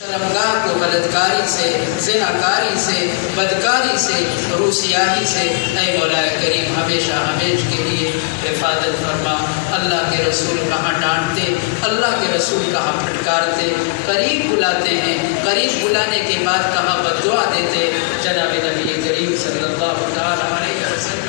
شرمگاہ کو غلطکاری سے، زناکاری سے، بدکاری سے، روسیاہی سے اے مولا کریم ہمیشہ ہمیشہ کے لیے حفاظت فرما۔ اللہ کے رسول کہاں ڈانٹتے، اللہ کے رسول کہاں پھٹکارتے، قریب بلاتے ہیں، قریب بلانے کے بعد کہاں بددعا دیتے۔ جناب نبی کریم صلی اللہ علیہ وسلم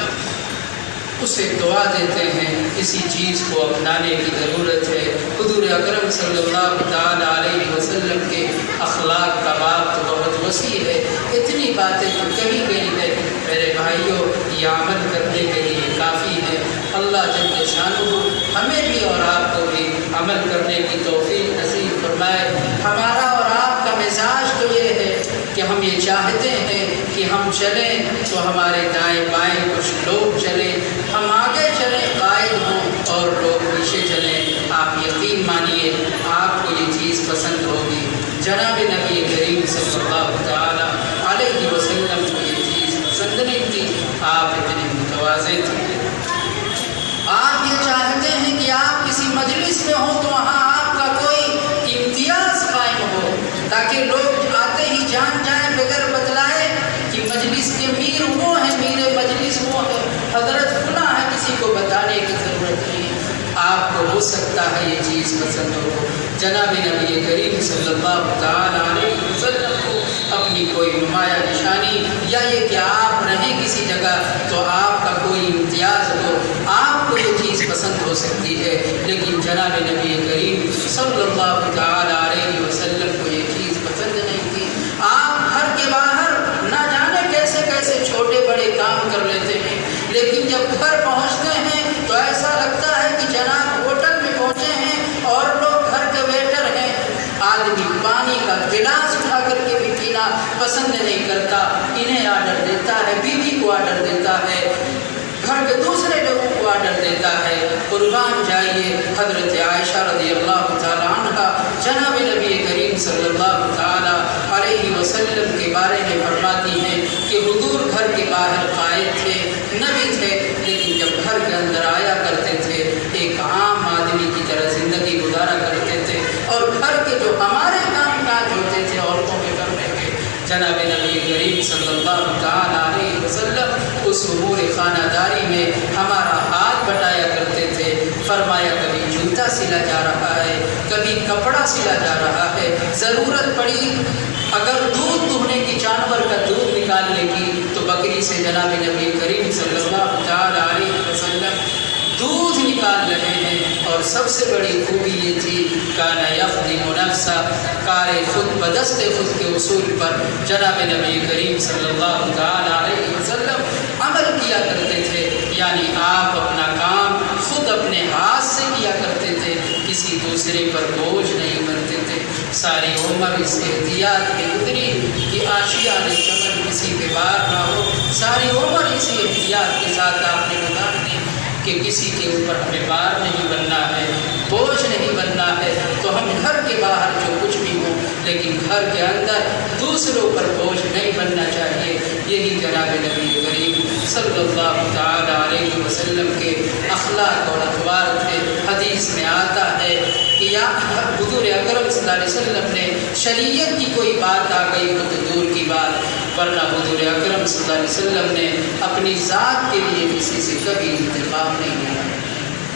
اسے دعا دیتے ہیں، اسی چیز کو اپنانے کی ضرورت ہے۔ حضور اکرم صلی اللہ علیہ وسلم کے اخلاق کا باب تو بہت وسیع ہے، اتنی باتیں تو کہی گئی ہے میرے بھائیوں، یہ عمل کرنے کے لیے کافی ہے۔ اللہ جل شانہ ہمیں بھی اور آپ کو بھی عمل کرنے کی توفیق نصیب فرمائے۔ ہمارا اور آپ کا مزاج تو یہ ہے کہ ہم یہ چاہتے ہیں کہ ہم چلیں تو ہمارے دائیں بائیں کچھ لوگ چلیں، ہم آگے چلیں قائد ہوں اور لوگ پیچھے چلیں۔ آپ یقین مانیے آپ کو یہ چیز پسند ہوگی۔ جناب نبی کریم صلی اللہ علیہ وسلم کو یہ چیز پسند نہیں تھی، آپ اتنے متواضع تھے۔ آپ یہ چاہتے ہیں کہ آپ کسی مجلس میں ہوں تو وہاں آپ کا کوئی امتیاز قائم ہو، تاکہ لوگ آتے ہی جان جائیں بغیر بتلائے کہ مجلس کے میر وہ ہیں، میر مجلس وہ ہے، حضرت فلاں ہے، کسی کو بتانے کی ضرورت نہیں۔ آپ کو ہو سکتا ہے یہ چیز پسند ہو۔ جناب نبی کریم صلی اللہ علیہ وسلم کو اپنی کوئی نمایاں نشانی یا یہ کہ آپ رہیں کسی جگہ تو آپ کا کوئی امتیاز ہو، آپ کو یہ چیز پسند ہو سکتی ہے، لیکن جناب نبی کریم صلی اللہ علیہ وسلم کو یہ چیز پسند نہیں تھی۔ آپ گھر کے باہر نہ جانے کیسے کیسے چھوٹے بڑے کام کر لیتے ہیں، لیکن جب گھر پہنچتے ہیں تو ایسا لگتا ہے کہ جناب ہوٹل میں پہنچے ہیں اور لوگ گھر کے ویٹر ہیں۔ آدمی پانی کا گلاس اٹھا کر کے بھی پینا پسند نہیں کرتا، انہیں آرڈر دیتا ہے، بیوی کو آرڈر دیتا ہے، گھر کے دوسرے لوگوں کو آرڈر دیتا ہے۔ قربان جائیے حضرت عائشہ رضی اللہ تعالیٰ عنہ جناب نبی کریم صلی اللہ علیہ وسلم کے بارے میں فرماتی ہیں کہ حضور گھر کے باہر قائد تھے، نبی تھے، لیکن جب گھر کے اندر آیا کرتے تھے ایک عام آدمی کی طرح زندگی گزارا کرتے تھے، اور گھر کے جو ہمارے کام کاج ہوتے تھے عورتوں کے کرنے کے، جناب نبی کریم صلی اللہ علیہ وسلم اس امور خانہ داری میں ہمارا ہاتھ بٹایا کرتے تھے۔ فرمایا کبھی جوتا سلا جا رہا ہے، کبھی کپڑا سلا جا رہا ہے، ضرورت پڑی اگر دودھ دہنے کی، جانور کا دودھ نکالنے کی، تو بکری سے جناب نبی کریم صلی اللہ علیہ وسلم دودھ نکال رہے ہیں۔ اور سب سے بڑی خوبی یہ تھی کان یخدم نفسہ، کار خود بدست خود کے اصول پر جناب نبی کریم صلی اللہ علیہ وسلم عمل کیا کرتے تھے، یعنی آپ اپنا کام خود اپنے ہاتھ سے کیا کرتے تھے، کسی دوسرے پر بوجھ نہیں بنتے تھے۔ ساری عمر اس احتیاط میں گزری کہ آشیاء چمن کسی پہ بار نہ ہو، ساری عمر اسی احتیاط کے ساتھ آپ نے گزار دی کہ کسی کے اوپر ہمیں بار نہیں بننا ہے، بوجھ نہیں بننا ہے، تو ہم گھر کے باہر جو کچھ بھی ہو لیکن گھر کے اندر دوسروں پر بوجھ نہیں بننا چاہیے۔ یہی جناب نبی کریم صلی اللہ علیہ وسلم کے اخلاق اور اخبار تھے۔ حدیث میں آتا ہے کہ یا حضور اکرم صلی اللہ علیہ وسلم نے شریعت کی کوئی بات آ گئی ہو تو دور کی بات، ورنہ حضور اکرم صلی اللہ علیہ وسلم نے اپنی ذات کے لیے کسی سے کبھی انتقام نہیں لیا۔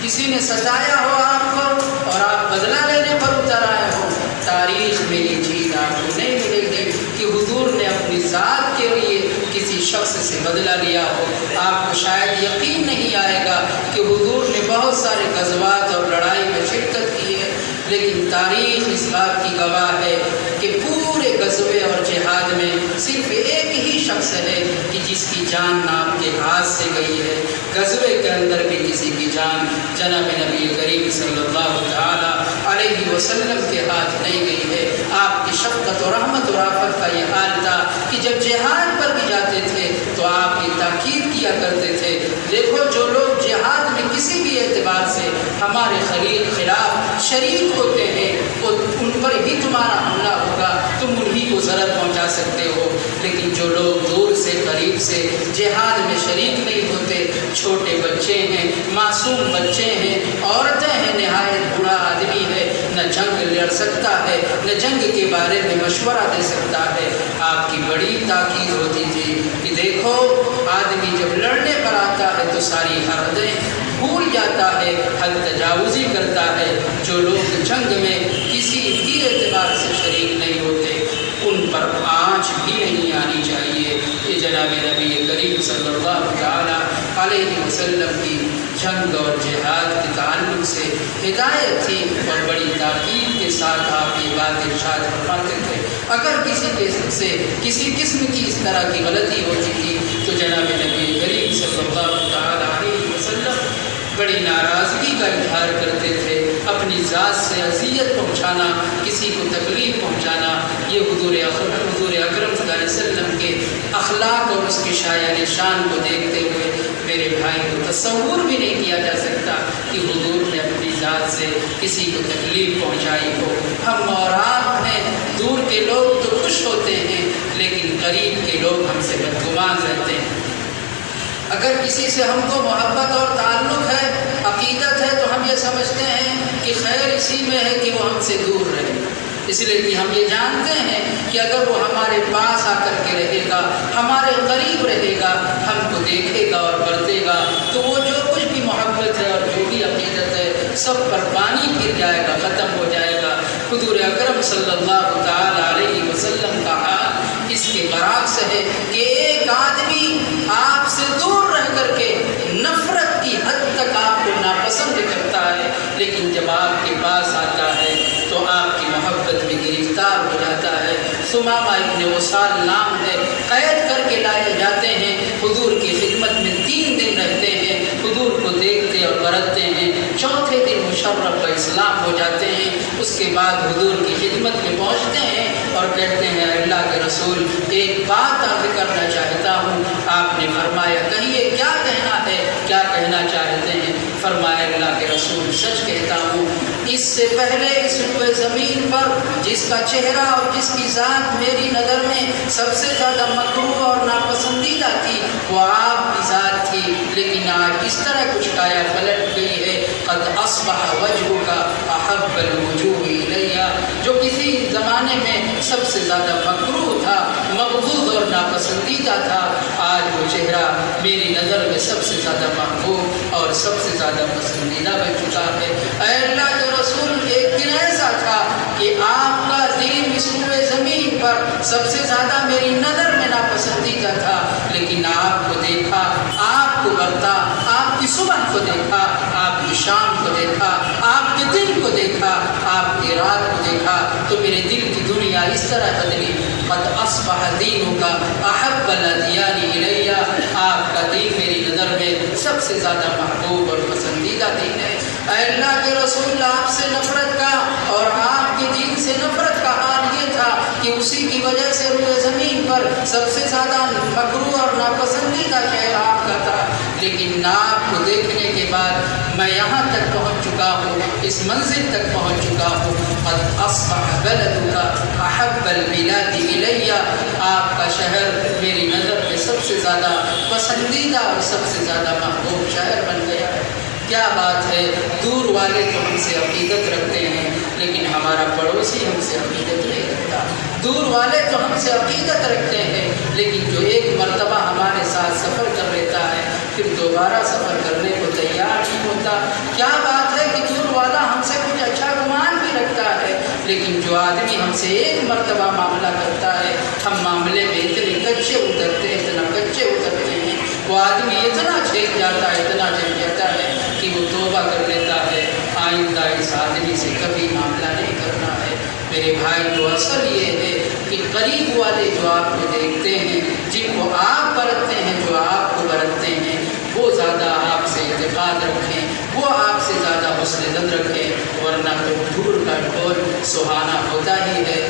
کسی نے ستایا ہو آپ کو اور آپ بدلہ لینے پر اتر آئے ہو، تاریخ میں یہ چیز آپ کو نہیں ملے گی کہ حضور نے اپنی ذات کے لیے کسی شخص سے بدلہ لیا ہو۔ آپ کو شاید یقین نہیں آئے گا کہ حضور نے بہت سارے غزوات اور لڑائی میں شرکت کی ہے، لیکن تاریخ اس بات کی گواہ ہے کہ پورے غزوے اور جہاد میں صرف ایک ہی شخص ہے کہ جس کی جان آپ کے ہاتھ سے گئی ہے۔ غزوے کے اندر بھی کسی کی جان جناب نبی کریم صلی اللہ علیہ وسلم کے ہاتھ نہیں گئی ہے۔ آپ کی شفقت و رحمت و رافت کا یہ حال تھا کہ جب جہاد پر بھی جاتے تھے تو آپ یہ تاکید کیا کرتے تھے، دیکھو جو لوگ جہاد میں کسی بھی اعتبار سے ہمارے خلاف شریک ہوتے ہیں ان پر ہی تمہارا حملہ ہوگا، تم انہی کو ضرر پہنچا سکتے ہو، لیکن جو لوگ دور سے قریب سے جہاد میں شریک نہیں ہوتے، چھوٹے بچے ہیں، معصوم بچے ہیں، عورتیں ہیں، نہایت بوڑھا آدمی ہے، نہ جنگ لڑ سکتا ہے، نہ جنگ کے بارے میں مشورہ دے سکتا ہے۔ آپ کی بڑی تاکید ہوتی تھی کہ دیکھو آدمی جب لڑنے پر آتا ہے تو ساری حدیں بھول جاتا ہے، حد تجاوزی کرتا ہے۔ جو لوگ جنگ میں کسی بھی اعتبار سے شریک نہیں ہوتے ان پر آنچ بھی نہیں آنی چاہیے۔ یہ جناب نبی کریم صلی اللہ تعالیٰ علیہ وسلم کی جنگ اور جہاد کے تعلق سے ہدایت تھی، اور بڑی تاکید کے ساتھ آپ یہ بات ارشاد فرماتے تھے۔ اگر کسی سے کسی قسم کی اس طرح کی غلطی ہوتی تھی تو جناب نبی کریم صلی اللہ تعالیٰ علیہ وسلم بڑی ناراضگی کا اظہار کرتے تھے۔ اپنی ذات سے اذیت پہنچانا، کسی کو تکلیف پہنچانا، یہ حضور اکرم صلی اللہ علیہ وسلم کے اخلاق اور اس کے شایان شان کو دیکھتے ہوئے میرے بھائی کو تصور بھی نہیں کیا جا سکتا کہ حضور نے اپنی ذات سے کسی کو تکلیف پہنچائی ہو۔ ہم اور آپ ہیں، دور کے لوگ تو خوش ہوتے ہیں لیکن قریب کے لوگ ہم سے بدگمان رہتے ہیں۔ اگر کسی سے ہم کو محبت اور تعلق ہے، عقیدت ہے، تو ہم یہ سمجھتے ہیں کہ خیر اسی میں ہے کہ وہ ہم سے دور رہے، اس لیے کہ ہم یہ جانتے ہیں کہ اگر وہ ہمارے پاس آ کر کے رہے گا، ہمارے قریب رہے گا، ہم کو دیکھے گا اور برتے گا، تو وہ جو کچھ بھی محبت ہے اور جو بھی عقیدت ہے سب پر پانی پھر جائے گا، ختم ہو جائے گا۔ حضور اکرم صلی اللہ تعالیٰ علیہ وسلم کا حال اس کے برعکس ہے کہ ایک آدمی آپ سے دور رہ کر کے نفرت کی حد تک آپ کو ناپسند کرتا ہے، لیکن جب آپ کے پاس آتا ہے تو آپ کی محبت میں گرفتار ہو جاتا ہے۔ ثمامہ ابن وصال نام ہے، قید کر کے لائے جاتے ہیں، حضور کی خدمت میں 3 دن رہتے ہیں، حضور کو دیکھتے اور برتتے ہیں، چوتھے دن مشرف اسلام ہو جاتے ہیں۔ اس کے بعد حضور کی خدمت میں پہنچتے ہیں اور کہتے ہیں اللہ کے رسول ایک بات آپ کرنا چاہتا ہوں۔ آپ نے فرمایا کہیے کیا کہنا ہے، کیا کہنا چاہتے ہیں؟ فرمایا اللہ کے رسول سچ کہتا ہوں، اس سے پہلے اس روئے زمین پر جس کا چہرہ اور جس کی ذات میری نظر میں سب سے زیادہ مکروہ اور ناپسندیدہ تھی وہ آپ کی ذات تھی، لیکن آج اس طرح کچھ کایا پلٹ گئی ہے، قد اصبح وجهك احب الوجوه الیہ، جو کسی زمانے میں سب سے زیادہ مکروہ تھا، مبغوض اور ناپسندیدہ تھا، آج وہ چہرہ میری نظر میں سب سے زیادہ محبوب اور سب سے زیادہ پسندیدہ بن چکا ہے۔ اے اللہ کے رسول ایک دن ایسا تھا کہ آپ کا دین اس روئے زمین پر سب سے زیادہ میری نظر میں ناپسندیدہ تھا، لیکن آپ کو دیکھا، آپ کو برتا، آپ کی صبح کو دیکھا، آپ کی شام کو دیکھا، آپ کے دن کو دیکھا، آپ کی رات کو دیکھا تو میرے دل کی دنیا اس طرح بدلی۔ قد اصبح دینک احب الادیان الیہ، آپ کا دین میری نظر میں سب سے زیادہ محبوب اور پسندیدہ دین ہے۔ اے اللہ کے رسول آپ سے نفرت کا اور آپ کے دین سے نفرت کا حال یہ تھا کہ اسی کی وجہ سے روئے زمین پر سب سے زیادہ مکروہ اور ناپسندیدہ شہر آپ کا تھا، لیکن آپ کو دیکھنے کے بعد میں یہاں تک پہنچ چکا ہوں، اس منزل تک پہنچ چکا ہوں۔ قد اصبح بلدک احب البلاد الیہ، آپ کا شہر میری نظر میں سب سے زیادہ پسندیدہ اور سب سے زیادہ محبوب شہر بن گیا ہے۔ کیا بات ہے، دور والے تو ہم سے عقیدت رکھتے ہیں لیکن ہمارا پڑوسی ہم سے عقیدت نہیں رکھتا۔ دور والے تو ہم سے عقیدت رکھتے ہیں لیکن جو ایک مرتبہ ہمارے ساتھ سفر کر لیتا ہے پھر دوبارہ سفر کرنے کو تیار نہیں ہوتا۔ کیا بات ہے کہ دور والا ہم سے کچھ اچھا گمان بھی رکھتا ہے لیکن جو آدمی ہم سے ایک مرتبہ معاملہ کرتا ہے ہم معاملے میں اتنے کچے اترتے ہیں، اتنا کچے اترتے ہیں، وہ آدمی اتنا چھیک جاتا ہے، اتنا جم جاتا ہے کہ وہ توبہ کر لیتا ہے، آئندہ اس آدمی سے کبھی معاملہ نہیں کرنا ہے۔ میرے بھائی تو اصل یہ ہے کہ قریب والے جو آپ کو دیکھتے ہیں، جن کو آپ برتتے ہیں، جو آپ کو برتتے ہیں، وہ زیادہ آپ سے اعتقاد رکھیں، وہ آپ سے زیادہ حسن ظن رکھیں، ورنہ تو دور کا ڈھول سہانا ہوتا ہی ہے۔